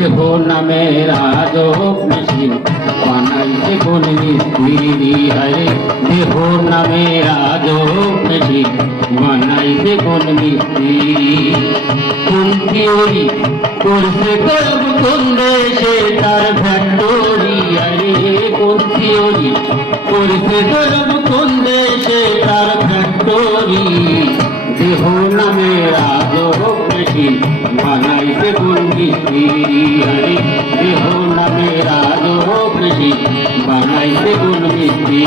দেহ নামে রাজক মেশিন বানাইছে কোন মিস্ত্রি হরে দেহ নামে রাজক মেশিন বানাইছে কোন মিস্ত্রি কোন থিওরি করছে কলব কোন দেশে তার ফ্যাক্টরি হরে কোন থিওরি করছে কলব কোন দেশে তার ফ্যাক্টরি দেহ নামে রাজক মেশিন বানাইছে কোন মিস্ত্রি হরে দেহ নামে রাজক মেশিন বানাইছে কোন মিস্ত্রি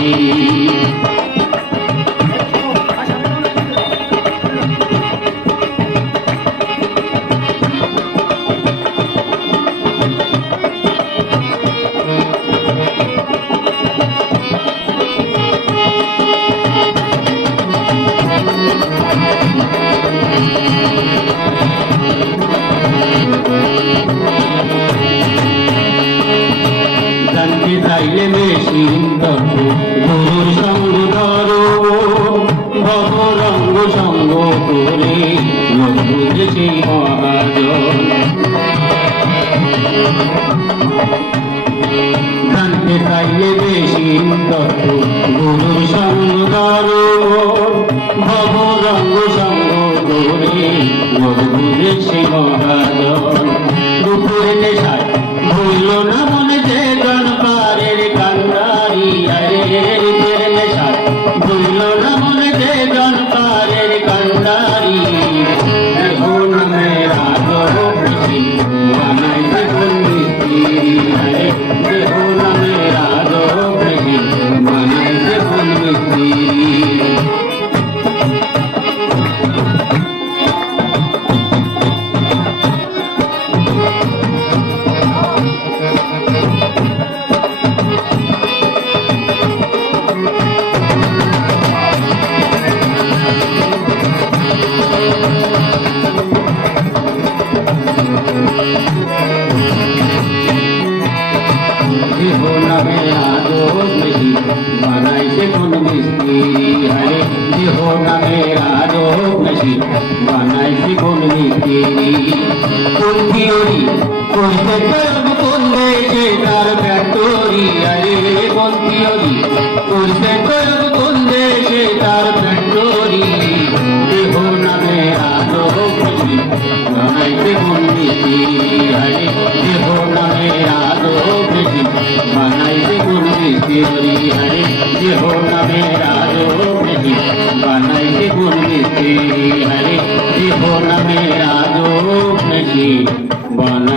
জানতে চাইলে মেশিন তত্ত্ব গুরুর সঙ্গ ধরো ভবরঙ্গ সঙ্গ করে লোক বুঝেছে মহাজন জানতে চাইলে মেশিন তত্ত্ব গুরুর সঙ্গ ধরো ভবরঙ্গ সঙ্গ করে লোক বুঝেছে মহাজন দুপুরে নেশায় ভুল না মনে যে জনপারের কান্ডারি আরে রূপের নেশায় ভুল না মনে যে জনপারের কান্ডারি দেহ নামে রাজক মেশিন বানাইছে কোন মিস্ত্রি আরে দেহ নামে রাজক মেশিন বানাইছে কোন মিস্ত্রি দেহ নামে রাজক মেশিন বানাইছে কোন মিস্ত্রি হরে দেহ নামে রাজক মেশিন বানাইছে কোন মিস্ত্রি কোন থিওরি করছে কলব কোন দেশে তার ফ্যাক্টরি আরে কোন থিওরি করছে কলব কোন দেশে তার ফ্যাক্টরি দেহ নামে রাজক মেশিন বানাইছে কোন মিস্ত্রি হরে দেহ নামে রাজক মেশিন বানাইছে কোন মিস্ত্রি হরে দেহ নামে রাজক মেশিন বানাইছে কোন মিস্ত্রি হরে দেহ নামে রাজক মেশিন বানাইছে